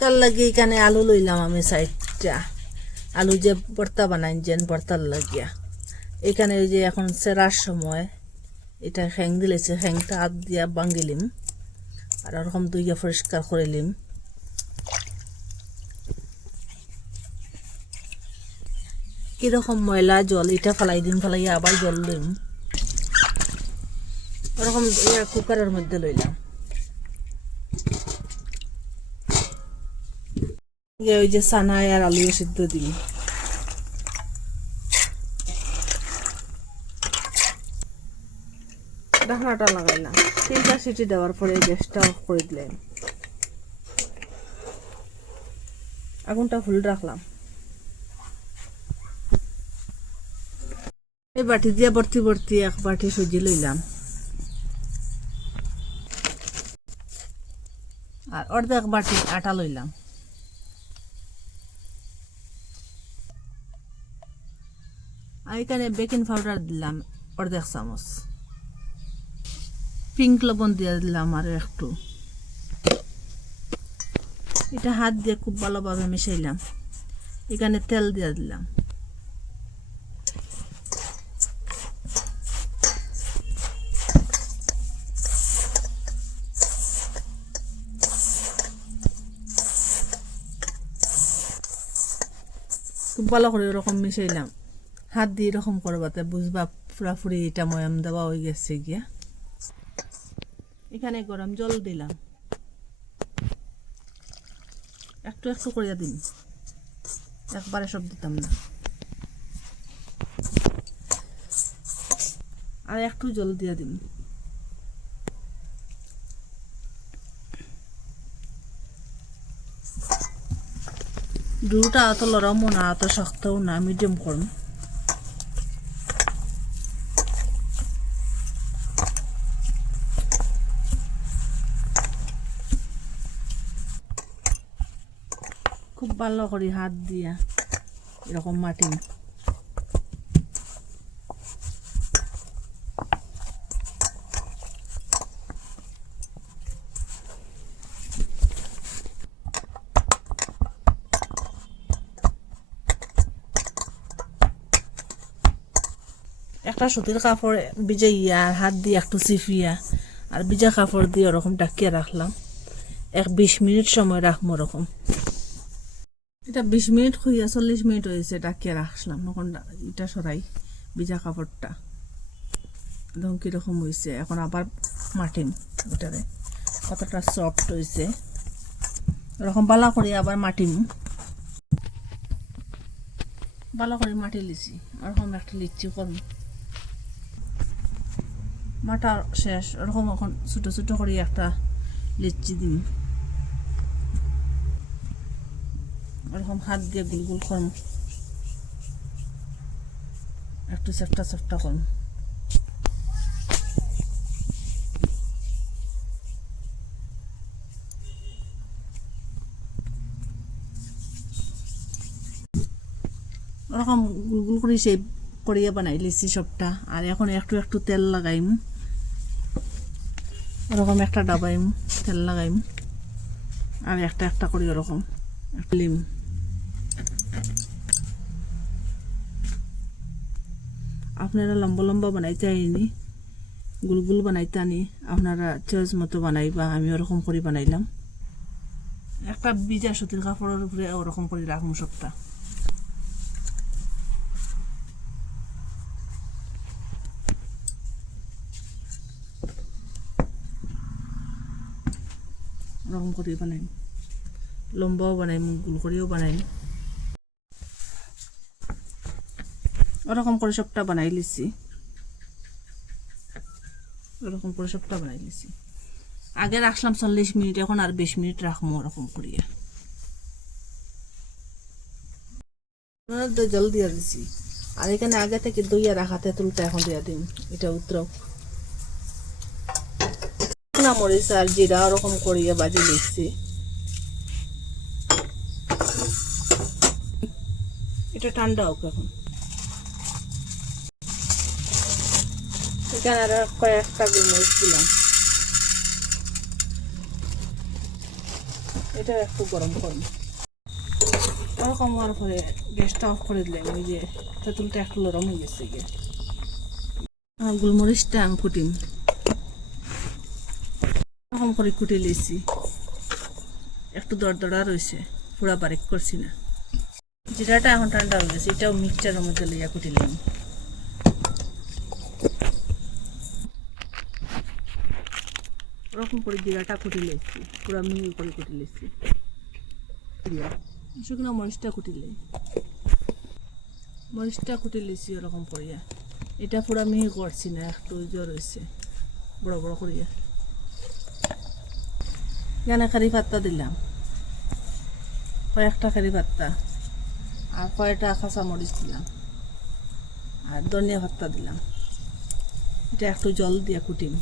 কাল লাগে এখানে আলু লইলাম আমি সাইডটা। আলু যে ভর্তা বানাই, যেন ভর্তার লাগিয়া। এখানে ওই যে এখন সেরার সময়, এটা হ্যাং দিলেছে হ্যাংটা হাত দিয়া বাঙ্গিলিম। আর ওরকম দুইয়া পরিষ্কার করিলিম কীরকম ময়লা, জল, এটা ফেলাই দিম, ফেলাইয়া আবার জল দিম ওরকম কুকারের মধ্যে লইলাম। যে ওই যে সানায় আর আলু সিদ্ধ দিই। ঢাকনাটা লাগাইলাম তিনটা সিটি দেওয়ার পরে গ্যাসটা অফ করে দিলেন আগুনটা ফুল রাখলাম। এই বাটি দিয়ে ভর্তি ভর্তি এক বাটি সুজি লইলাম। আর অর্ধেক বাটি আটা লইলাম। এখানে বেকিং পাউডার দিলাম, অর্ধেক চামচ। পিঙ্ক লবণ দিয়ে দিলাম আর একটু। এটা হাত দিয়ে খুব ভালোভাবে মিশাইলাম। এখানে তেল দিয়ে দিলাম। খুব ভালো করে ওরকম মিশাইলাম। হাত দিয়ে এরকম করবাতে বুঝবা, পুরাপুরি এটা ময়াম দেওয়া হয়ে গেছে গিয়া। এখানে গরম জল দিলাম। একটু একটু করিয়া দিন। একবারে সব দিতাম না। আর একটু জল দিয়ে দিন। ডুটা অত লরমও না অত শক্তও না মিডিয়াম করুন ভালো করে, হাত দিয়া। এরকম মাটি। একটা সুতির কাপড় ভিজাইয়া আর হাত দিয়ে একটু চিফিয়া আর ভিজা কাপড় দিয়ে ওরকম ডাকিয়ে রাখলাম? এক বিশ মিনিট সময় রাখব ওরকম। এটা বিশ মিনিট খুঁইয়া চল্লিশ মিনিট হয়েছে ডাকিয়ে রাখলাম তখন এটা সরাই, ভিজা কাপড়টা। দেখুন কীরকম হয়েছে এখন আবার মাটিম ওটারে কতটা সফট হয়েছে এরকম বালা করে আবার মাটিম। ভালো করে মাটি লিছি ওরকম একটা লিচি করুন মাটা শেষ ওরকম এখন ছোটো ছোটো করে একটা লিচি দিন ওরকম হাত দিয়ে গুল গুল করুন একটু চেপটা চেপটা করুন ওরকম গুল গুল করে সেই করিয়া বানাই লিছি সবটা। আর এখন একটু একটু তেল লাগাইম। ওরকম একটা ডাবাইম, তেল লাগাইম। আর একটা একটা করি ওরকম। লিম। আপনারা লম্বা লম্বা বানাইতে আইনি, গুল গুল বানাইতে আনি, আপনারা চয়েস মতো বানাইবা, আমি ওরকম করে বানাইলাম। একটা বিজা সুতির কাপড়ের উপরে ওরকম করে রাখব সবটা। ওরকম করে বানাই লম্বাও বানাই গুল করেও বানাই ওরকম করে সবটা বানাই লিছি। ওরকম করে সবটা বানাই লিছি। আগে রাখলাম চল্লিশ মিনিট, এখন আর বিশ মিনিট রাখব ওরকম করিয়া। জল দিয়া দিছি। আর এখানে আগে থেকে দইয়া রাখাতে তুলতে এখন দিয়া দিম। এটা উত্তরক শুকনা মরিচ আর জিরা ওরকম করিয়া বাজি লিখছি এটা ঠান্ডা হোক এখন। এখানে আর কয়েকটা গোলমরিচ দিলাম এটা একটু গরম করি। ওরকম হওয়ার পরে গ্যাসটা অফ করে দিলাম, ওই যে তেঁতুলটা একটু নরম হয়ে গেছে গিয়ে। আর গোলমরিচটা আমি কুটিম এরকম করে কুটি লিয়েছি একটু দরদরা রয়েছে, পুরা বারিক করছি না। জিরাটা এখন ঠান্ডা হয়ে গেছে, এটাও মিক্সচারের মধ্যে লইয়া কুটিলাম ওরকম করে জিরাটা কুটি লেছি পুরা মিহি করে কুটি লেছি শুকনো মরিচটা কুটি কুটিলে। মরিচটা কুটি লেছি ওরকম করিয়া। এটা পুরা মিহি করছি না, একটু জ্বর হয়েছে বড় বড় করিয়া। এখানে কারি পাত্তা দিলাম। কয়েকটা কারি পাত্তা আর কয়েকটা কাঁচা মরিচ দিলাম। আর ধনিয়া পাত্তা দিলাম। এটা একটু জল দিয়ে কুটিম।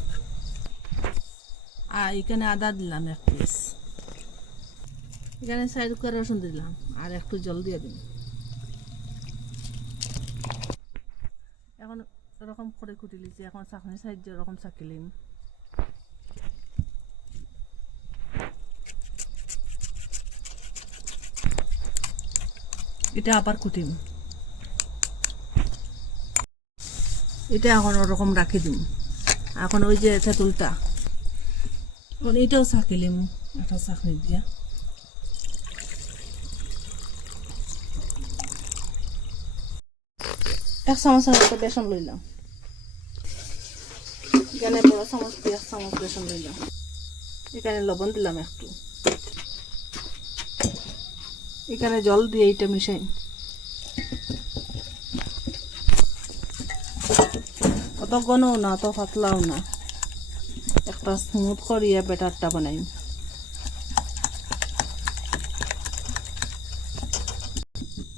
আর এখানে আদা দিলাম এক পিস এখানে সাইড করে রসুন দিলাম, আর একটু জল দিয়ে দিন এখন এরকম করে কুটি লিছি এখন চাকনি সাহায্য এরকম চাকিলিম এটা আবার কুটিম এটা এখন ওরকম রাখি দিম এখন ওই যে তেঁতুলটা। এখন এটাও চাকিলিম একটা চাকনি দিয়া এক চামচের মতো বেসন লইলাম এখানে বড় চামচ দিয়ে এক চামচ বেসন লইলাম এখানে লবণ দিলাম একটু এখানে জল দিয়ে এইটা মিশাই অত ঘনও না অত পাতলাও না একটা স্মুথ করিয়া ব্যাটারটা বানাই।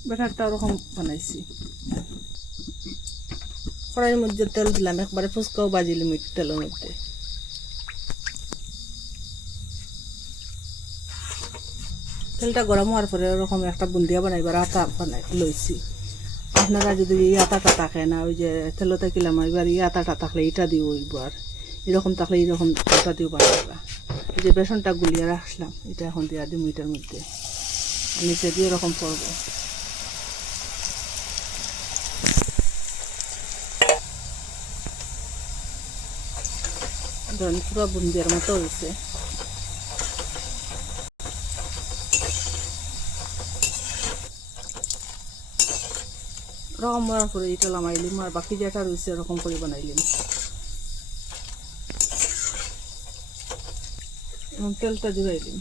ব্যাটারটা ওরকম বানাইছি। কড়াইয়ের মধ্যে তেল দিলাম, একবারে ফুচকাও বাজিলাম তেলের মধ্যে। তেলটা গরম হওয়ার পরে ওরকম একটা বুন্দিয়া বানাইবার আটা বানাই, লইছি। আপনারা যদি এই আটাটা থাকে না ওই যে তেলতে কিলাম, এবার এই আটাটা থাকলে এটা দিও এবার এরকম থাকলে এরকম দিও বানাইবা এই যে বেসনটা গুলিয়ে রাখলাম, এটা এখন দিয়া দিম এটার মধ্যে। নিচে দিয়ে এরকম করব। ধরেন পুরো বুন্দিয়ার মতো হয়েছে। রকম করার পরে এটা লামাইলিম, আর বাকি যেটা রয়েছে এরকম করে বানাইলিম। এবং তেলটা জুড়াইলিম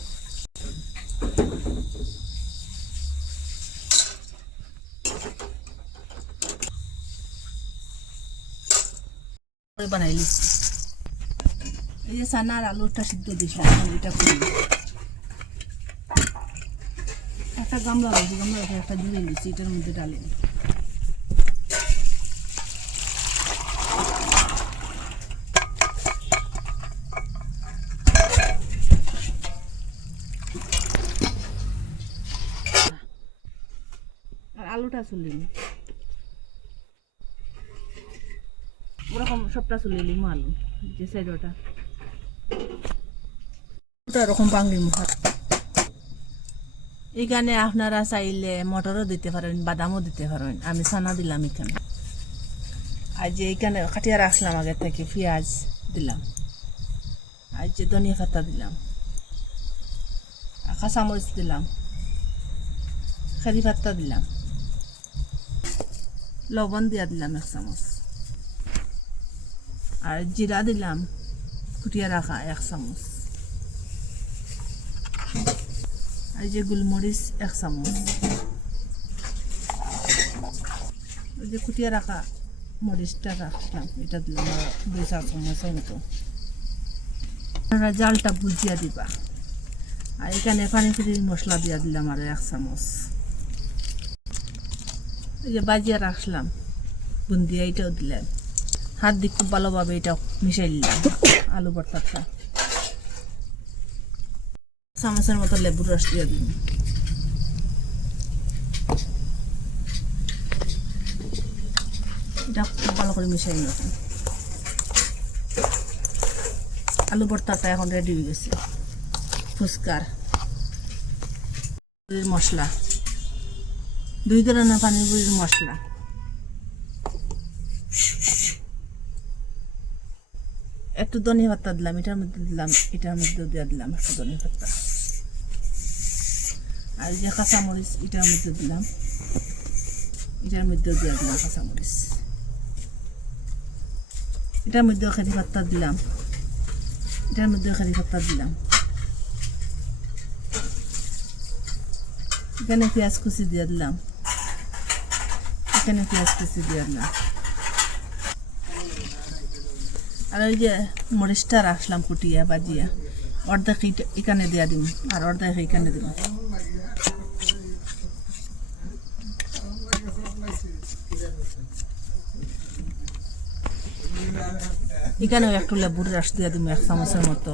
বানাইলি এই যে সানা আর আলুটা সিদ্ধ এখন এটা করি। একটা গামলা রয়েছে গামলা একটা জুড়ে নিচ্ছি এটার মধ্যে ডালি। আর ওরকম সবটা আলু যে সাইডটা ওটা। এরকম বাংলি মুখার এখানে আপনারা চাইলে মটরও দিতে পারেন বাদামও দিতে পারেন আমি ছানা দিলাম এখানে। আর যে এখানে কাটিয়া রাখলাম আগে থেকে পেঁয়াজ দিলাম। আর যে ধনিয়া পাতা দিলাম। কাঁচামরিচ দিলাম। কারি পাত্তা দিলাম। লবণ দিয়া দিলাম এক চামচ। আর জিরা দিলাম ফুটিয়ে রাখা এক চামচ। আর যে গোলমরিচ এক চামচ। যে কুটিয়ে রাখা মরিচটা রাখলাম এটা দিলাম দুই চার চামচের মতো। আপনারা জালটা বুঝিয়া দিবা। আর এখানে পানি মশলা দিয়া দিলাম আর এক চামচ। এই যে বাজিয়া রাখলাম। বুন্দিয়া এটাও দিলাম হাত দিয়ে খুব ভালোভাবে এটা মিশাই নিলাম আলু ভর্তাটা। চামচের মতো লেবুর রস দিয়ে দিন এটা খুব ভালো করে মিশাই নিলাম আলু ভর্তাটা এখন রেডি হয়ে গেছে। ফুচকার মশলা। দুই ধরনের পানির পুরির মশলা। একটু ধনিয়া পাত্তা দিলাম, এটার মধ্যে দিলাম, এটার মধ্যে দিয়ে দিলাম একটু ধনিয়া পাত্তা আর যে কাঁচামরিচ, এটার মধ্যে দিলাম। এটার মধ্যে দিয়ে দিলাম কাঁচামরিচ। এটার মধ্যেও খেরি পাত্তা দিলাম। এটার মধ্যেও খেরি পাত্তা দিলাম। এখানে পেঁয়াজ কুচি দিয়ে দিলাম। এখানে পেঁয়াজ কুচি দিয়ে দিলাম আর ওই যে মরিচটা রাখলাম কুটিয়া, বাজিয়া। অর্ধেক এখানে দিয়া দিম, আর অর্ধেক এখানে দিলাম। এখানেও একটু লেবুর রস দিয়া দিম এক চামচের মতো।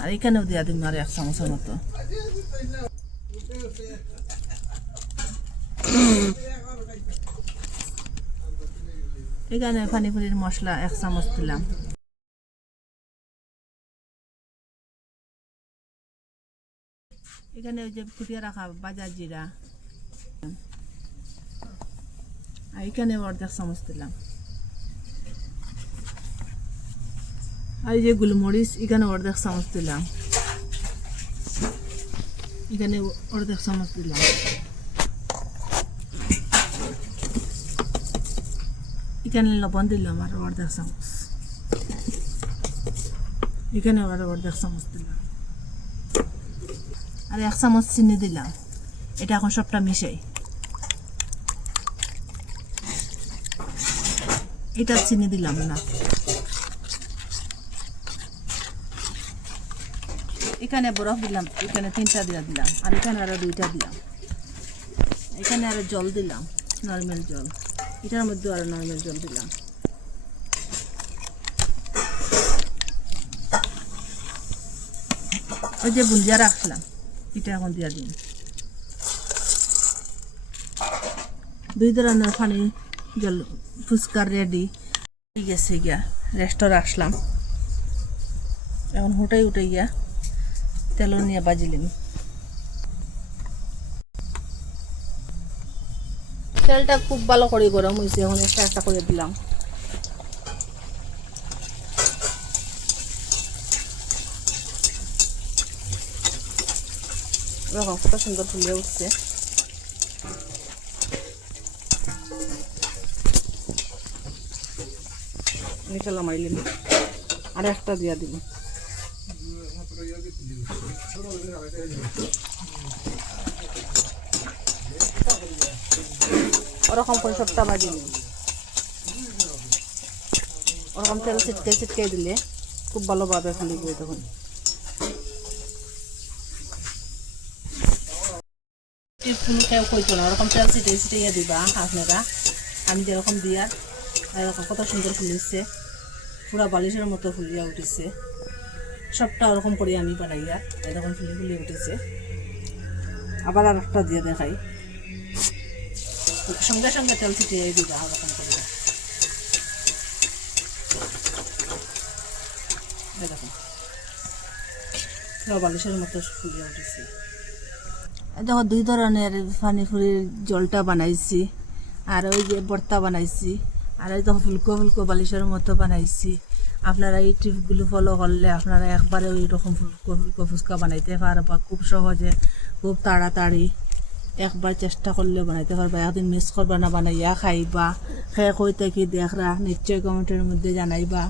আর এখানেও দিয়া দিম আর এক চামচের মতো। এখানে পানিপুরির মশলা এক চামচ দিলাম। এখানে ওই যে ফুটিয়ে রাখা বাজার জিরা। আর এখানে অর্ধেক চামচ দিলাম। আর যে গোলমরিচ, এখানে অর্ধেক চামচ দিলাম। এখানে অর্ধেক চামচ দিলাম। এখানে লবণ দিলাম আর অর্ধেক চামচ। এখানে আর অর্ধেক চামচ দিলাম। আর এক চামচ চিনি দিলাম। এটা এখন সবটা মিশাই। এটা চিনি দিলাম না। এখানে বরফ দিলাম, এখানে তিনটা দিয়ে দিলাম, আর এখানে আরও দুইটা দিলাম। এখানে আরও জল দিলাম, নর্মাল জল। এটার মধ্যে আরও নর্মাল জল দিলাম। ওই যে বুঞ্জিয়া রাখলাম এটা এখন দিয়া দিন। দুই ধরনের পানি জল ফুচকার রেডি হয়ে গেছে গিয়া রেস্টর আসলাম এখন হুটাই উঠে গিয়া তেল নিয়ে বাজিলিম। তেলটা খুব ভালো করে গরম হয়েছে, এখন একটা একটা করে দিলাম। দেখো, কত সুন্দর ফুলে উঠছে। মিঠালা মারিলিম আর একটা দিয়া দিবি ওরকম করে সবটা ভাজি নিই। ওরকম তেল ছিটকে ছিটকে দিলে খুব ভালোভাবে ফুলিব তখন। ফুল কেউ ওরকম তেল ছিটে ছিটিয়ে দিবা আপনারা। আমি যেরকম দিয়া, এরকম কত সুন্দর ফুলিছে পুরা বালিশের মতো ফুলিয়া উঠেছে। সবটা ওরকম করে আমি বানাইয়া এরকম ফুলি ফুলি উঠেছে। আবার আর একটা দিয়ে দেখাই। সঙ্গে সঙ্গে তেল ছিটিয়ে দিবা ওরকম করে। এই দেখো। পুরা বালিশের মতো ফুলিয়া উঠেছে। দেখো, দুই ধরনের পানিপুরির জলটা বানাইছি, আর ওই যে ভর্তা বানাইছি, আর এই দেখো, ফুলকো ফুলকো বালিশের মতো বানাইছি। আপনারা এই টিপগুলো ফলো করলে আপনারা একবারে ওই রকম ফুলকো ফুলকো ফুচকা বানাইতে পারবা। খুব সহজে, খুব তাড়াতাড়ি। একবার চেষ্টা করলে বানাইতে পারবা, একদিন মিস করবা না বানাইয়া খাইবা। খেয়ে কইতে কি, দেখরা, নিশ্চয়ই কমেন্টের মধ্যে জানাইবা।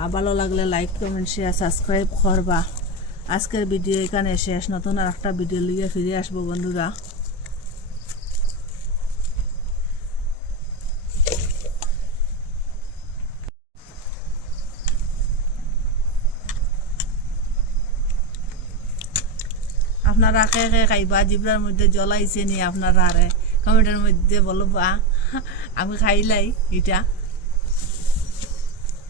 আর ভালো লাগলে লাইক কমেন্ট শেয়ার সাবস্ক্রাইব করবা। আজকের ভিডিও এখানে শেষ। নতুন আর একটা ভিডিও লিয়ে ফিরে আসব বন্ধুরা। আপনারা কে কে খাইবা? জিবলার মধ্যে জ্বলাইছে নি, আপনারা আরে কমেন্টের মধ্যে বলবা, আমি খাইলাই এটা